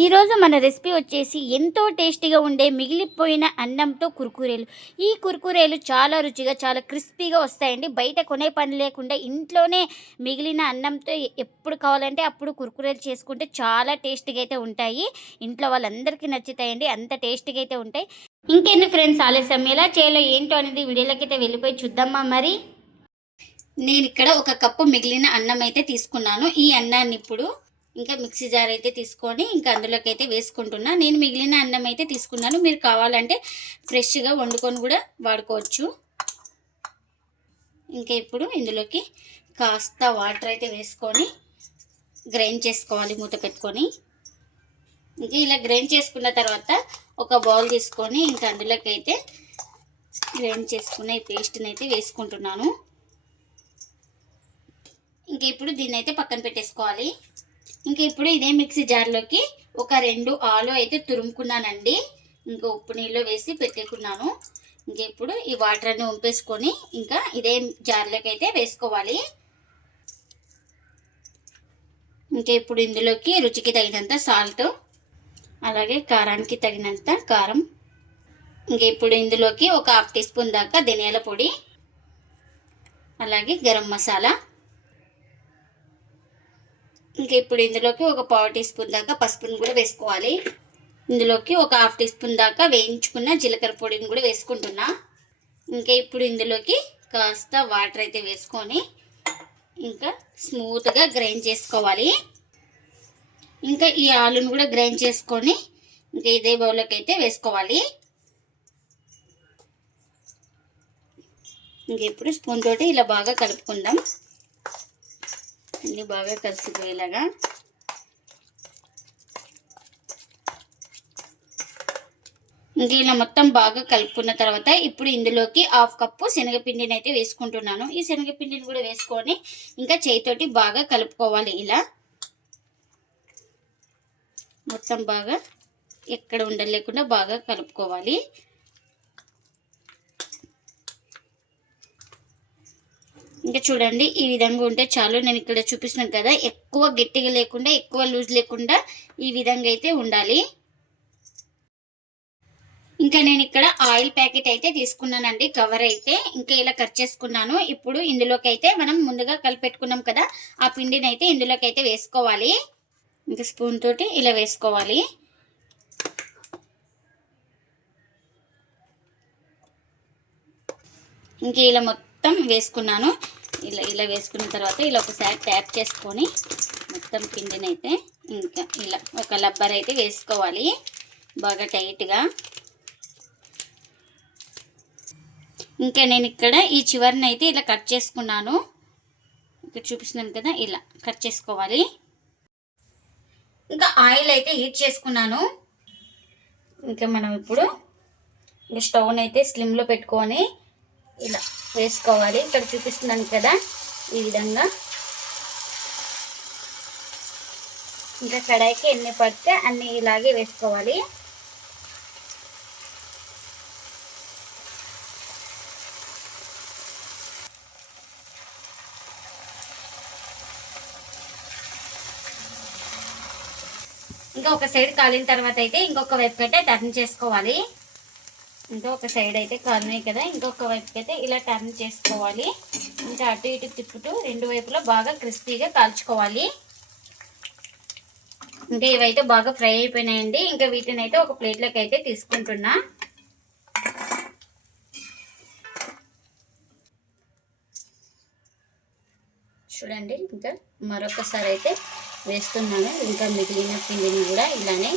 ఈరోజు మన రెసిపీ వచ్చేసి ఎంతో టేస్టీగా ఉండే మిగిలిపోయిన అన్నంతో కుర్కురేలు. ఈ కుర్కురేలు చాలా రుచిగా చాలా క్రిస్పీగా వస్తాయండి. బయట కొనే పని లేకుండా ఇంట్లోనే మిగిలిన అన్నంతో ఎప్పుడు కావాలంటే అప్పుడు కుర్కురేలు చేసుకుంటే చాలా టేస్టీగా అయితే ఉంటాయి. ఇంట్లో వాళ్ళందరికీ నచ్చుతాయండి, అంత టేస్టీగా అయితే ఉంటాయి. ఇంకెందుకు ఫ్రెండ్స్ ఆలస్యం, ఎలా చేయాలో ఏంటో అనేది వీడియోలోకి అయితే వెళ్ళిపోయి చూద్దామా. మరి నేను ఇక్కడ ఒక కప్పు మిగిలిన అన్నం అయితే తీసుకున్నాను. ఈ అన్నాన్ని ఇప్పుడు ఇంకా మిక్సీ జార్ అయితే తీసుకొని ఇంకా అందులోకి అయితే వేసుకుంటున్నా. నేను మిగిలిన అన్నం అయితే తీసుకున్నాను, మీరు కావాలంటే ఫ్రెష్గా వండుకొని కూడా వాడుకోవచ్చు. ఇంకా ఇప్పుడు ఇందులోకి కాస్త వాటర్ అయితే వేసుకొని గ్రైండ్ చేసుకోవాలి మూత పెట్టుకొని. ఇంకా ఇలా గ్రైండ్ చేసుకున్న తర్వాత ఒక బౌల్ తీసుకొని ఇంకా అందులోకి అయితే గ్రైండ్ చేసుకున్న ఈ పేస్ట్ని అయితే వేసుకుంటున్నాను. ఇంకా ఇప్పుడు దీన్ని అయితే పక్కన పెట్టేసుకోవాలి. ఇంకా ఇప్పుడు ఇదే మిక్సీ జార్లోకి ఒక 2 ఆలు అయితే తురుముకున్నానండి. ఇంకా ఉప్పు నీళ్ళు వేసి పెట్టేకున్నాను. ఇంకా ఇప్పుడు ఈ వాటర్ అన్ని వంపేసుకొని ఇంకా ఇదే జార్లోకి అయితే వేసుకోవాలి. ఇంకా ఇప్పుడు ఇందులోకి రుచికి తగినంత సాల్ట్, అలాగే కారానికి తగినంత కారం, ఇంకా ఇప్పుడు ఇందులోకి ఒక 1/2 టీ స్పూన్ దాకా ధనియాల పొడి, అలాగే గరం మసాలా, ఇంకా ఇప్పుడు ఇందులోకి ఒక 1/4 టీ స్పూన్ దాకా పసుపుని కూడా వేసుకోవాలి. ఇందులోకి ఒక 1/2 టీ స్పూన్ దాకా వేయించుకున్న జీలకర్ర పొడిని కూడా వేసుకుంటున్నా. ఇంకా ఇప్పుడు ఇందులోకి కాస్త వాటర్ అయితే వేసుకొని ఇంకా స్మూత్గా గ్రైండ్ చేసుకోవాలి. ఇంకా ఈ ఆలును కూడా గ్రైండ్ చేసుకొని ఇంకా ఇదే బౌల్లోకి అయితే వేసుకోవాలి. ఇంకా ఇప్పుడు స్పూన్ తోటి ఇలా బాగా కలుపుకుందాం, అన్నీ బాగా కలిసిపోయేలాగా. ఇంకా ఇలా మొత్తం బాగా కలుపుకున్న తర్వాత ఇప్పుడు ఇందులోకి 1/2 కప్పు శనగపిండిని అయితే వేసుకుంటున్నాను. ఈ శనగపిండిని కూడా వేసుకొని ఇంకా చేయితోటి బాగా కలుపుకోవాలి. ఇలా మొత్తం బాగా ఎక్కడ ఉండలేకుండా బాగా కలుపుకోవాలి. ఇంకా చూడండి, ఈ విధంగా ఉంటే చాలు. నేను ఇక్కడ చూపిస్తున్నాను కదా, ఎక్కువ గట్టిగా లేకుండా ఎక్కువ లూజ్ లేకుండా ఈ విధంగా అయితే ఉండాలి. ఇంకా నేను ఇక్కడ ఆయిల్ ప్యాకెట్ అయితే తీసుకున్నానండి, కవర్ అయితే ఇంకా ఇలా కట్ చేసుకున్నాను. ఇప్పుడు ఇందులోకి అయితే మనం ముందుగా కలిపెట్టుకున్నాం కదా, ఆ పిండిని అయితే ఇందులోకి అయితే వేసుకోవాలి. ఇంకా స్పూన్ తోటి ఇలా వేసుకోవాలి. ఇంకా ఇలా మొత్తం వేసుకున్నాను. ఇలా వేసుకున్న తర్వాత ఇలా ఒకసారి ట్యాప్ చేసుకొని మొత్తం పిండిని అయితే ఇంకా ఇలా ఒక రబ్బర్ అయితే వేసుకోవాలి బాగా టైట్గా. ఇంకా నేను ఇక్కడ ఈ చివరిని అయితే ఇలా కట్ చేసుకున్నాను, ఇక్కడ చూపిస్తున్నాను కదా, ఇలా కట్ చేసుకోవాలి. ఇంకా ఆయిల్ అయితే హీట్ చేసుకున్నాను. ఇంకా మనం ఇప్పుడు స్టవ్ని అయితే స్లిమ్లో పెట్టుకొని ఇలా వేసుకోవాలి. ఇక్కడ చూపిస్తున్నాను కదా, ఈ విధంగా. ఇంకా కడాయికి ఎన్ని పడితే అన్ని ఇలాగే వేసుకోవాలి. ఇంకా ఒక సైడ్ కాలిన తర్వాత అయితే ఇంకొక వైపు అయితే టర్న్ చేసుకోవాలి. ఇంకా ఒక సైడ్ అయితే కాలినాయి కదా, ఇంకొక వైపుకి అయితే ఇలా టర్న్ చేసుకోవాలి. ఇంకా అటు ఇటు తిప్పుతూ 2 వైపులా బాగా క్రిస్పీగా కాల్చుకోవాలి. ఇంకా ఇవైతే బాగా ఫ్రై అయిపోయినాయండి. ఇంకా వీటిని అయితే ఒక ప్లేట్లోకి అయితే తీసుకుంటున్నా. చూడండి, ఇంకా మరొకసారి అయితే వేస్తున్నాను. ఇంకా మిగిలిన పిండిని కూడా ఇలానే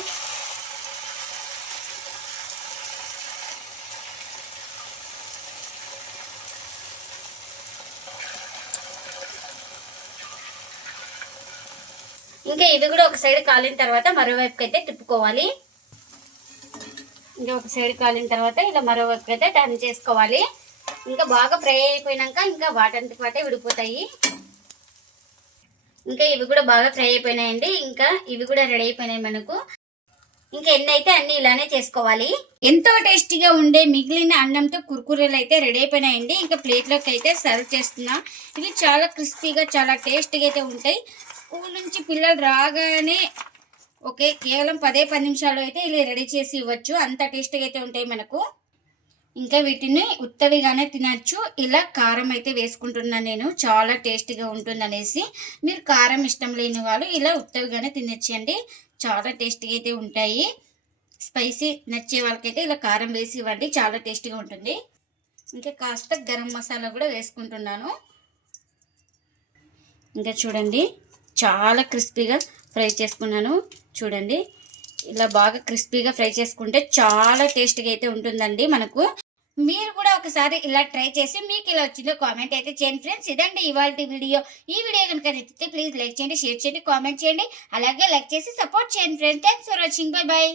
ఇంకా ఇవి కూడా ఒక సైడ్ కాలిన తర్వాత మరోవైపుకి అయితే తిప్పుకోవాలి. ఇంకా ఒక సైడ్ కాలిన తర్వాత ఇలా మరోవైపుకి అయితే టర్న్ చేసుకోవాలి. ఇంకా బాగా ఫ్రై అయిపోయినాక ఇంకా వాటంతకు వాటే విడిపోతాయి. ఇంకా ఇవి కూడా బాగా ఫ్రై అయిపోయినాయండి. ఇంకా ఇవి కూడా రెడీ అయిపోయినాయి మనకు. ఇంకా ఎన్ని అయితే అన్ని ఇలానే చేసుకోవాలి. ఎంతో టేస్టీగా ఉండే మిగిలిన అన్నంతో కుర్కురేలు అయితే రెడీ అయిపోయినాయండి. ఇంకా ప్లేట్లోకి అయితే సర్వ్ చేస్తున్నా. ఇవి చాలా క్రిస్పీగా చాలా టేస్టీగా అయితే ఉంటాయి. స్కూల్ నుంచి పిల్లలు రాగానే ఓకే, కేవలం 10 నిమిషాల్లో అయితే ఇలా రెడీ చేసి ఇవ్వచ్చు. అంత టేస్టీగా అయితే ఉంటాయి మనకు. ఇంకా వీటిని ఉత్తవిగానే తినచ్చు. ఇలా కారం అయితే వేసుకుంటున్నాను నేను, చాలా టేస్టీగా ఉంటుందనేసి. మీరు కారం ఇష్టం లేని వాళ్ళు ఇలా ఉత్తవిగానే తినచ్చండి, చాలా టేస్టీగా అయితే ఉంటాయి. స్పైసీ నచ్చే వాళ్ళకైతే ఇలా కారం వేసి ఇవ్వండి, చాలా టేస్టీగా ఉంటుంది. ఇంకా కాస్త గరం మసాలా కూడా వేసుకుంటున్నాను. ఇంకా చూడండి, చాలా క్రిస్పీగా ఫ్రై చేసుకున్నాను. చూడండి, ఇలా బాగా క్రిస్పీగా ఫ్రై చేసుకుంటే చాలా టేస్టీగా అయితే ఉంటుందండి మనకు. మీరు కూడా ఒకసారి ఇలా ట్రై చేసి మీకు ఇలా వచ్చిందో కామెంట్ అయితే చేయండి ఫ్రెండ్స్. ఇదండి ఇవాల్టి వీడియో. ఈ వీడియో కనుక నచ్చితే ప్లీజ్ లైక్ చేయండి, షేర్ చేయండి, కామెంట్ చేయండి. అలాగే లైక్ చేసి సపోర్ట్ చేయండి friends. Thanks for watching. By by.